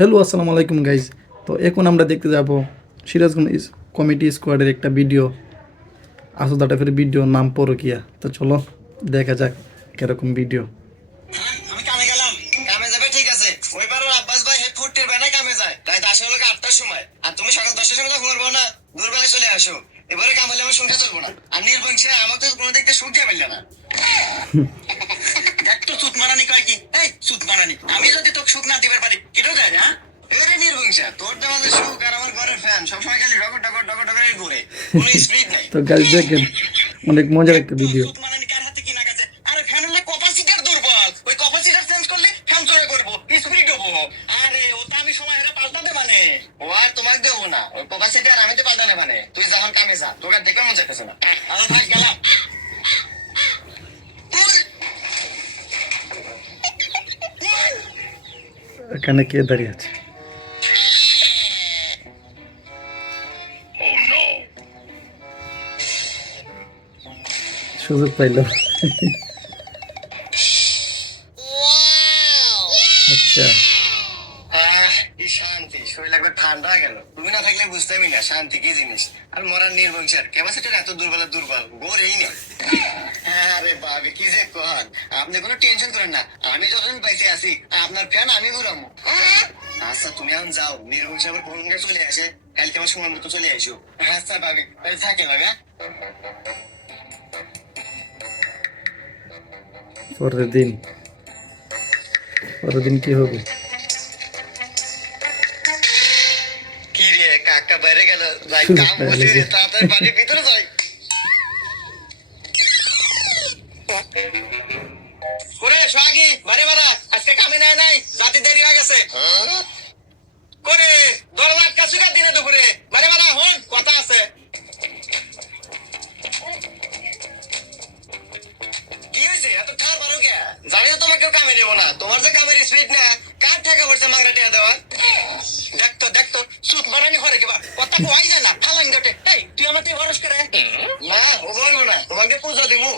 Hello আসসালামু আলাইকুম guys তো এখন আমরা দেখতে যাব সিরাজগঞ্জ কমিটি স্কোয়াডের একটা ভিডিও আসদা টাইপের ভিডিও নাম পরকিয়া। তো চলো দেখা যাক কীরকম ভিডিও। আমি কামে গেলাম। কামে যাবে ঠিক আছে। ওই পাড়ার আব্বাস ভাই হেড ফুটের বেলায় কামে যায়। তাই আসে হলো আটটার সময়। আর তুমি সকাল দশটার সময় তো ঘুরবো না। দুর্বেলায় চলে আসো। এবারে কাম হলে আমার সংখ্যা চলবো না। আর নির্বংশে আমাকে তো কোনো দেখতে সুখ দিয়ে পারলে না। দেখ তো সুত মারানি কয় কি? এই মারানি আমি যদি তোকে সুখ না দিবার পারি কেটো যায় হ্যাঁ? এরে নির্বংশা তোর সুখ আর আমার ঘরের ফ্যান সবসময় খালি ডগর ডগর ডগর ডগর ঘুরে। কোনো স্পিড নাই। তো দেখেন অনেক মজার একটা ভিডিও সুত মারানি কার হাতে কিনা গেছে? আরে ফ্যান ক্যাপাসিটার দুর্বল। ওই ক্যাপাসিটার চেঞ্জ করলে ফ্যান চলে করব স্পিড হব। আরে ওটা আমি সময় হেরে পাল্টাতে মানে। ও আর তোমাকে দেবো না। ওই ক্যাপাসিটার আমি তো পাল্টানে মানে। তুই যখন কামে যা তোকে দেখে মন চাইতেছে না। আমি থাক গেলাম। এখানে কে দাঁড়িয়ে আছে? সুযোগ পাইল। আচ্ছা। শান্তি, শরীর না থাকলে না, শান্তি কি জিনিস? আর মরার নির্বংশার ক্যাপাসিটার এত দুর্বল দুর্বল গড়েই নেই। আরে বাবে কি যে কন? আপনি কোনো টেনশন করেন না। আমি আছি আপনার ফ্যান আমি ঘুরামো। আচ্ছা তুমি এখন যাও। চলে আসে। কালকে আমার সময় মতো চলে আসো। আচ্ছা তাহলে থাকে ভাবি হ্যাঁ? পরের দিন। পরের দিন কি হবে? কি রে কাকা বাইরে গেল। যাই কাম রে তাড়াতাড়ি বাড়ির ভিতরে যাই। ওরে সোহাগী বারে বারা। আজকে কামে নাই নাই রাতে দেরি হয়ে গেছে। করে দরজা আটকা দিনে দুপুরে। বারে বারা হন কথা আছে। কি হয়েছে? এত ঠার পারো কে? জানি তো তোমাকে কামে দেবো না। তোমার যে কামের স্পিড না কার টাকা পড়ছে মাংরা টিয়া দেওয়া দেখতো দেখতো সুত মারানি হরে কেবা কথা কই যায় না। ফালাং দটে এই তুই তুই ভরস করে। না ও বলব না। তোমাকে পুজো দিমু।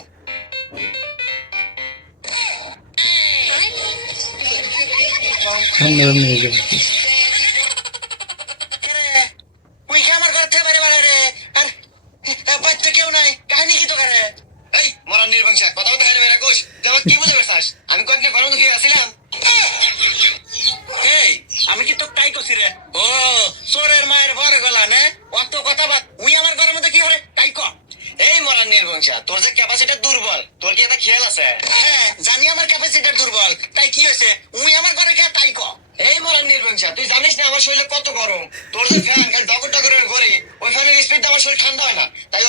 কি বুঝে পেছাস আমি কি তো তাই করছি রে? ও চোরের মায়ের ভরে গলা নে? অত কথা বাদ উই আমার ঘরের মধ্যে কি করে তাই ক। এই মরার নির্বংশা তোর যে ক্যাপাসিটি দুর্বল তোর কি এটা খেয়াল আছে? হ্যাঁ জানি আমার ক্যাপাসিটি দুর্বল তাই কি হয়েছে উই আমার ঘরে কে তাই ক এই নির্বংশা তুই জানিস না আমার শরীরে কত গরম? তোর যে ফ্যান খালি ডগর ওই ফ্যানের স্পিড আমার শরীর ঠান্ডা হয় না। তাই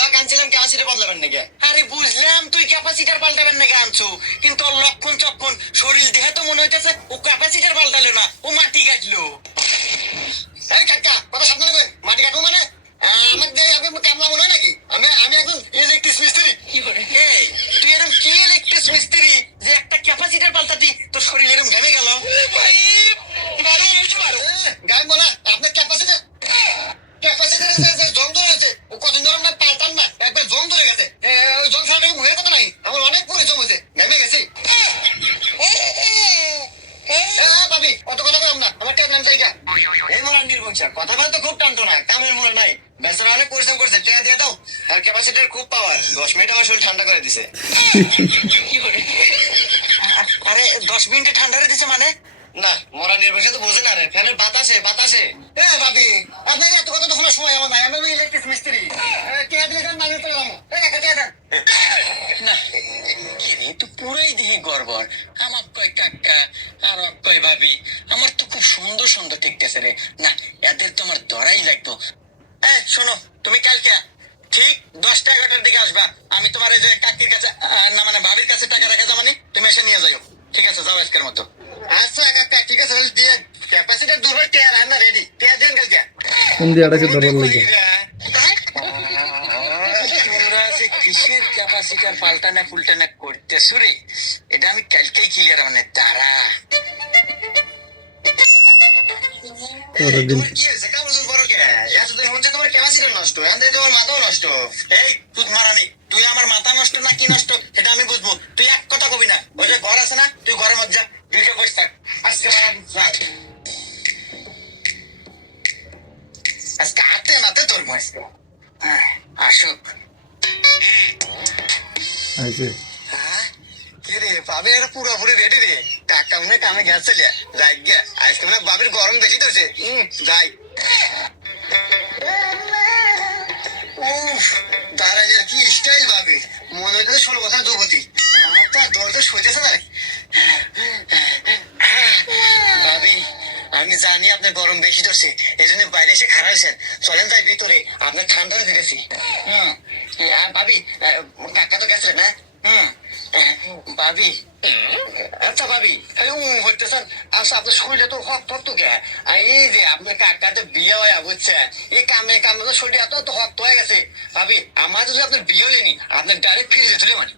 ক্যাপাসিটি বদলাবেন নাকি? আরে বুঝলাম তুই ক্যাপাসিটার পাল্টাবেন নাকি আনছু? কিন্তু ওর লক্ষণ চক্ষণ শরীর দেহে তো মনে হইতেছে ও ক্যাপাসিটার পাল্টালো না ও মাটি কাটলো। এই কাকা কথা সাবধানে কই মাটি কাটবো মানে? আমার দিয়ে আমি কামলা মনে হয় নাকি? আমি আমি একজন ইলেকট্রিক মিস্ত্রি। কি করে? এই তুই এরকম কি ইলেকট্রিক মিস্ত্রি যে একটা ক্যাপাসিটার পাল্টাতি তোর শরীর এরকম ঘেমে গেল ভাই মারো মারো গায়ে বলা আপনার ক্যাপাসিটার ক্যাপাসিটার জং ধরে গেছে ও কত ধরে না পাল্টান না একবার জং ধরে গেছে এ, ওই জং ছাড়া মুখের কথা নাই আমার অনেক পরিশ্রম হয়েছে ঘেমে গেছে হ্যাঁ, ভাবি, অত কথা বললাম না। আমার টেপ নাম জায়গা। এই মোড়ার নির্বংশা। কথা বলতে খুব টানতো না, কামের নাই। বেচারা অনেক পরিশ্রম করছে, টেয়া দিয়ে দাও। আর ক্যাপাসিটির খুব পাওয়ার দশ মিনিট আমার শরীর ঠান্ডা করে দিছে। আরে দশ মিনিটে ঠান্ডা করে দিছে মানে? না মরা তো বোঝে না রে। ফ্যানের বাতাসে বাতাসে। এ ভাবি আপনার এত কথা তো শোনার সময় আমার নাই। আমি ইলেকট্রিক মিস্ত্রি। টিয়া চলে যাব? না কিরে তো পুরাই দিহি গড়বড়। আমার কয় কাকা আর কয় ভাবি। আমার তো খুব সুন্দর সুন্দর ঠেকতেছে রে। না এদের তো ধরাই লাগতো এই শোনো তুমি কালকে ঠিক দশটা এগারোটার দিকে আসবা। আমি তোমার এই যে কাকির কাছে না মানে ভাবির কাছে টাকা রাখা যাবানি তুমি এসে নিয়ে যাও ঠিক আছে যাও আজকের মতো। আচ্ছা কাকা ঠিক আছে তাহলে দিয়ে ক্যাপাসিটি দুর্বল টেয়ার হ্যাঁ না রেডি টেয়ার দেন কালকে। কোন ধরবার লাগে কিসের ক্যাপাসিটার পাল্টানা ফুলটানা করতে সুরে এটা আমি কালকেই ক্লিয়ার মানে তারা মাথাও নষ্ট। এই তুই মারানি তুই আমার মাথা নষ্ট না কি নষ্ট সেটা আমি বুঝব। তুই এক কথা কবি না। ওই যে ঘর আছে না তুই ঘরের মধ্যে যা দুইটা বসে থাক। আজকে আজকে হাতে নাতে তোর আজকে। হ্যাঁ আসুক। হ্যাঁ? কিরে পুরোপুরি রেডি রে। কাকা মনে কামে গেছে রাগ গে। আজকে মনে বাবির গরম বেশি তো যাই। উফ দারাজের কি স্টাইল ভাবি। মনে হচ্ছে ষোলো বছর যুবতী আমার তো আর দরজা সইতেছে না। ভাবি, আমি জানি আপনার গরম বেশি ধরছে এই জন্য বাইরে এসে খারাপ হয়েছেন। চলেন তাই ভিতরে, আপনার ঠান্ডা দিতেছি। হুম। ভাবি কাকা তো গেছিলেন না হুম। ভাবি আচ্ছা ভাবি হইতেছেন আচ্ছা আপনার শরীরে তো হক থক তো এই যে আপনার কাকাতে বিয়ে হয়ে বুঝছেন এই কামে কামে তো শরীরে এত তো হক হয়ে গেছে। ভাবি আমার যদি আপনার বিয়ে হলেনি আপনার ডাইরেক্ট ফিরে যেতে মানে?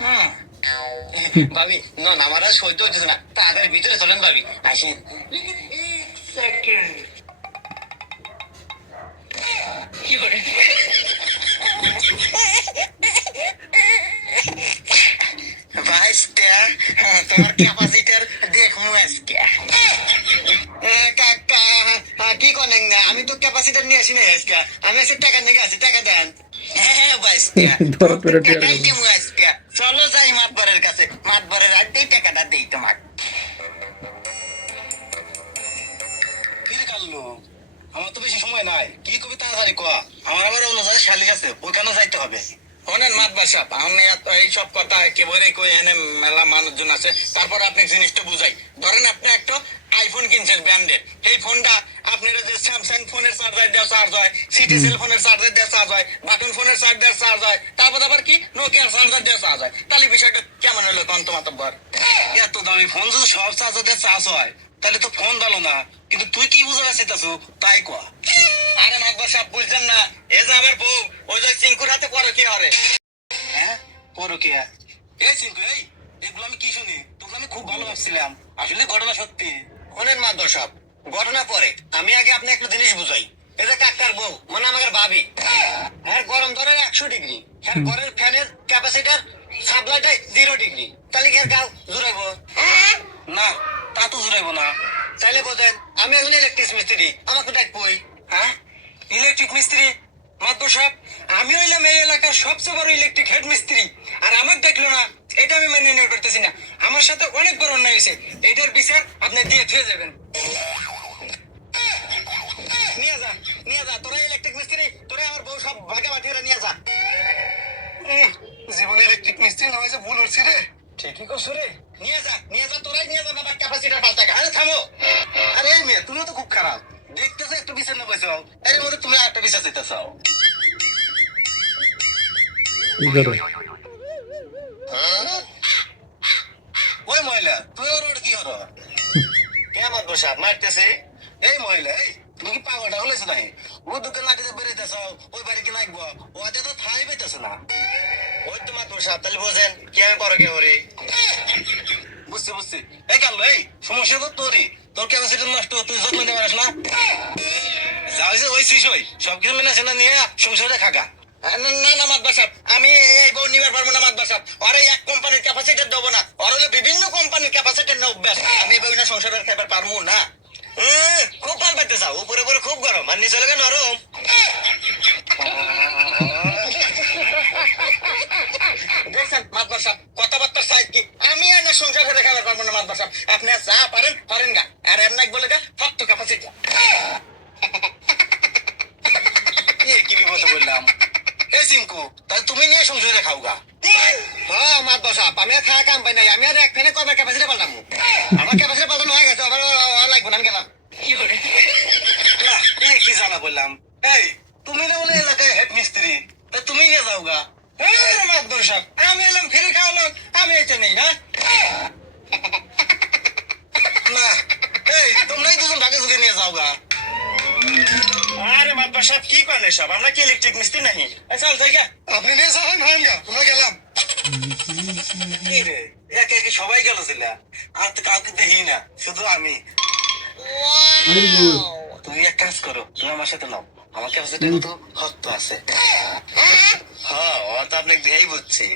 হুম। ভাবি না না আমার আর সহ্য হচ্ছে না। তাদের ভিতরে চলেন ভাবি আসেন। কি করে? ভাইস্টা তোমার ক্যাপাসিটার দেখমু আজকে কাকা কি করেন আমি তো ক্যাপাসিটার নিয়ে আসি না আজকে আমি এসে টাকা নিয়ে আসি টাকা দেন আজকে চলো যাই মাতবরের কাছে মাতবরের টাকাটা দেই আমার তো বেশি সময় নাই কি কবি তাড়াতাড়ি কয়া আমার আবার অন্য জায়গায় শালিক আছে ওইখানে যাইতে হবে শোনেন মাত বাসাব আমি এত এইসব কথা একেবারে কই এনে মেলা মানুষজন আছে। তারপর আপনি জিনিসটা বুঝাই। ধরেন আপনি একটা আইফোন কিনছেন ব্র্যান্ডের এই ফোনটা আপনার যে স্যামসাং ফোনের চার্জার দেওয়া চার্জ হয় সিটি সেল ফোনের চার্জার দেওয়া চার্জ হয় বাটন ফোনের চার্জ দেওয়া চার্জ হয় তারপর আবার কি? নোকিয়ার চার্জার দেওয়া চার্জ হয়। তাহলে বিষয়টা কেমন হলো কন্ত মাতব্বর? এত দামি ফোন যদি সব চার্জার চার্জ হয় তাহলে তো ফোন ভালো না। কিন্তু তুই কি বুঝাতে চাইতাছ তাই কয়া। আরে মাতব্বর সাহেব বুঝছেন না। এ যে আমার বউ ওই যে চিঙ্কুর হাতে পরে কি হবে হ্যাঁ? করো কে এই চিন্তু এই এগুলো আমি কি শুনি? তোকে আমি খুব ভালো ভাবছিলাম আসলে ঘটনা সত্যি। শোনেন মাদ্র সাহেব ঘটনা পরে। আমি আগে আপনি একটা জিনিস বুঝাই। যে কাকার বউ মানে আমাদের ভাবি। হ্যাঁ গরম ধরে একশো ডিগ্রি। হ্যাঁ ঘরের ফ্যানের ক্যাপাসিটার সাপ্লাইটাই জিরো ডিগ্রি। তাহলে কি আর গাও জুড়াবো না তা তো জুড়াইব না। তাইলে বোঝেন আমি একজন ইলেকট্রিক মিস্ত্রি আমাকে ডাকবই। হ্যাঁ? মিস্ত্রি মাদ্র সাহেব, আমি হইলাম এই এলাকার সবচেয়ে বড় ইলেকট্রিক হেড মিস্ত্রি। আর আমার দেখল না, এটা আমি মেনে নিতে পারতেছি না। আমার সাথে অনেক বড় অন্যায় হয়েছে। এটার বিচার আপনি দিয়ে থুয়ে যাবেন। নিয়ে যা নিয়ে যা, তোরা ইলেকট্রিক মিস্ত্রি, তোরা আমার বউ সব ভাগে বাটিয়ে নিয়ে যা। জীবনে ইলেকট্রিক মিস্ত্রি না হয়েছে, ভুল হচ্ছে রে। ঠিকই করছ রে। নিয়ে যা নিয়ে যা, তোরাই নিয়ে যা বাবা ক্যাপাসিটার পাল্টা আরে থামো। আরে মেয়ে, তুমিও তো খুব খারাপ। দেখতেছো একটু বিচার না এর মধ্যে তুমি আরেকটা বিচার চাইতেছো। কি করে? ওই মহিলা তুই ওর কি হলো? কে আমার বসাব মারতেছে? এই মহিলা এই তুমি কি পাগলটা হলেছো নাই ও দোকান লাটিতে বেরোইতেছ ওই বাড়ি কি লাগবো? ওতে তো ঠাই পাইতেছে না। ওই তো মাত্র তাহলে বোঝেন কি পরে কে ওরে বুঝছি বুঝছি। এই কাল্লো এই সমস্যা তো তোরই। তোর ক্যাপাসিটি নষ্ট তুই যত্ন নিতে পারিস না? সব কিছু মেনে নিয়ে সংসারে না না আমি এই বউ নিবার পারব না এক কোম্পানির ক্যাপাসিটি দেবো না। হলো বিভিন্ন কোম্পানির ক্যাপাসিটি না অভ্যাস আমি বউ না সংসারের পারব না। খুব ভালো পাইতে চাও উপরে উপরে খুব গরম। আর নিচে লাগে নরম। দেখছেন মাত বাসাব কথাবার্তার সাইজ কি? আমি আর না সংসার করে খাবার পারব না মাত বাসাব আপনি যা পারেন পারেন গা আর এমন বলে গা ফক্ত ক্যাপাসিটি এ কি বিপদে বললাম এই সিমকু তাহলে তুমি নিয়ে সংসারে খাওগা হ্যাঁ মাত বসাব আমি আর খাওয়া কাম পাই নাই। আমি আর এক ফেনে কবে ক্যাপাসিটি পাল্টামু? আমার ক্যাপাসিটি পাল্টানো হয়ে গেছে আবার আর লাগবো না আমি গেলাম। কি করে? না কি জানা বললাম? এই তুমি না বলে এলাকায় হেড মিস্ত্রি তা তুমি নিয়ে মাত বসাব আমি এলাম ফিরে খাওয়ালাম আমি এটা নেই না? না এই তোমরাই দুজন ভাগে ভাগে নিয়ে যাওগা। আরে মাত বসাব কি পান সব? আমরা কি ইলেকট্রিক মিস্ত্রি নাহি চল জায়গা আপনি নিয়ে যাবেন ভাইন গা তোমরা গেলাম। কি রে? একে একে সবাই গেল ছিল। আর তো কাউকে দেখি না শুধু আমি। তুমি এক কাজ করো তুমি আমার সাথে নাও। আমার হত্য আছে। হ্যাঁ ও তো আপনি দেই বুঝছি।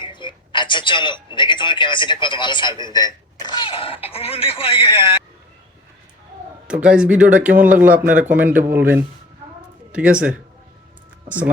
আচ্ছা চলো দেখি তোমার ক্যাপাসিটি কত ভালো সার্ভিস দেয়। তো গাইজ ভিডিওটা কেমন লাগল? আপনারা কমেন্টে বলবেন। ঠিক আছে? আসসালাম